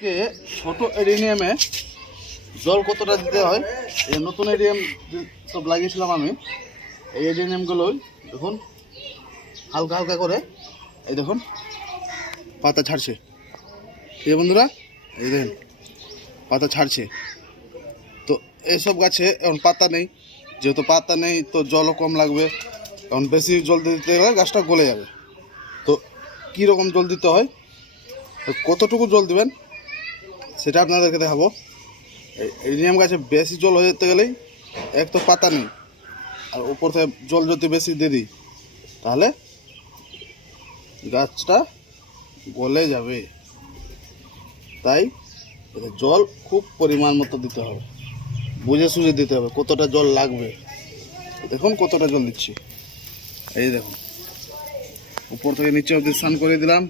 কে ছোট এডেনিয়ামে জল কতটা দিতে হয়, এই নতুন এডিএম সব লাগিয়েছিলাম আমি। এই এডেনিয়ামগুলোই দেখুন হালকা হালকা করে এই দেখুন পাতা ছাড়ছে। ঠিক আছে বন্ধুরা, এই দেখুন পাতা ছাড়ছে। তো এইসব গাছে এখন পাতা নেই, যেহেতু পাতা নেই তো জলও কম লাগবে, কারণ বেশি জল দিতে গেলে গাছটা গলে যাবে। তো কীরকম জল দিতে হয়, কতটুকু জল দিবেন সেটা আপনাদেরকে দেখাবো। এই নিয়ম গাছে বেশি জল হয়ে যেতে গেলেই এক তো পাতা নেই, আর উপর থেকে জল যদি বেশি দিয়ে দিই তাহলে গাছটা গলে যাবে। তাই জল খুব পরিমাণ মতো দিতে হবে, বুঝে সুঝে দিতে হবে কতটা জল লাগবে। দেখুন কতটা জল দিচ্ছি, এই দেখুন উপর থেকে নিচে অবধি স্নান করে দিলাম,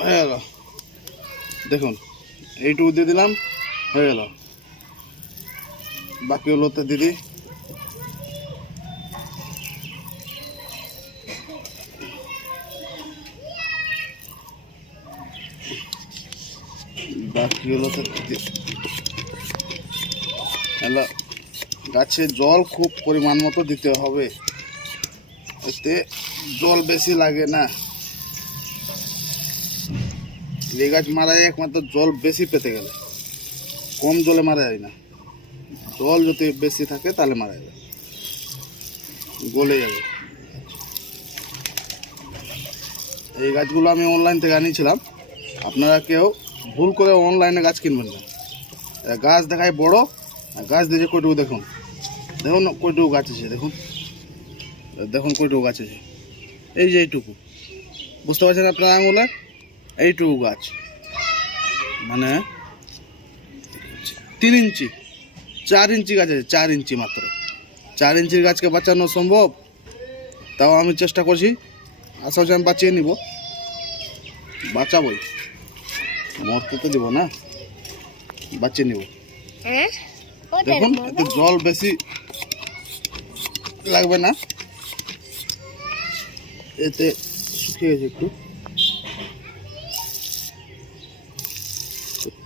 হয়ে গেল। দেখুন এইটুকু দিয়ে দিলাম, হয়ে গেল। বাকি হলোতে দিদি বাকি হলোতে দিদি হ্যালো। গাছে জল খুব পরিমাণ মতো দিতে হবে, এতে জল বেশি লাগে না। এই গাছ মারা যায় একমাত্র জল বেশি পেতে গেলে, কম জলে মারা যায় না। জল যদি বেশি থাকে তাহলে মারা যাবে, গলে যাবে। এই গাছগুলো আমি অনলাইন থেকে আনিয়েছিলাম, আপনারা কেউ ভুল করে অনলাইনে গাছ কিনবেন না। গাছ দেখায় বড়, গাছ দিয়েছে কইটুকু, দেখুন দেখুন কইটুকু গাছ আছে, দেখুন দেখুন কইটুকু গাছ আছে, এই যে এইটুকু, বুঝতে পারছেন আপনার আঙুলে এইটুকু গাছ, মানে 3 ইঞ্চি 4 ইঞ্চি গাছ আছে, 4 ইঞ্চি মাত্র। 4 ইঞ্চির গাছকে বাঁচানো সম্ভব? তাও আমি চেষ্টা করছি, আশা হচ্ছে আমি বাঁচিয়ে নিব, বাঁচাবই, মরতে তো দেবো না, বাঁচিয়ে নিব। দেখুন এতে জল বেশি লাগবে না, এতে শুকিয়ে গেছে একটু।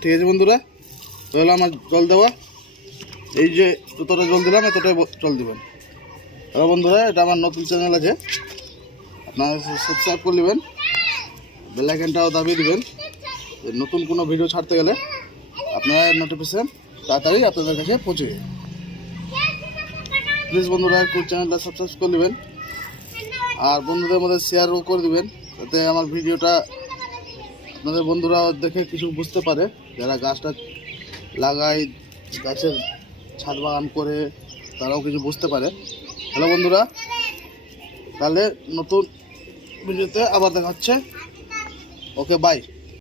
ঠিক আছে বন্ধুরা, তাহলে আমার জল দেওয়া, এই যে যতটা জল দিলাম এতটাই জল দিবেন। তাহলে বন্ধুরা, এটা আমার নতুন চ্যানেল আছে, আপনারা সাবস্ক্রাইব করে নেবেন, বেল আইকনটাও দাবিয়ে দেবেন। নতুন কোনো ভিডিও ছাড়তে গেলে আপনারা নোটিফিকেশান তাড়াতাড়ি আপনাদের কাছে পৌঁছে যাবে। প্লিজ বন্ধুরা একটু চ্যানেলটা সাবস্ক্রাইব করে নেবেন, আর বন্ধুদের মধ্যে শেয়ারও করে দেবেন, যাতে আমার ভিডিওটা আপনাদের বন্ধুরা দেখে কিছু বুঝতে পারে, যারা গাছটা লাগায়, গাছের ছাদ বাগান করে, তারাও কিছু বুঝতে পারে। হ্যালো বন্ধুরা, তাহলে নতুন ভিডিওতে আবার দেখা হচ্ছে। Okay bye.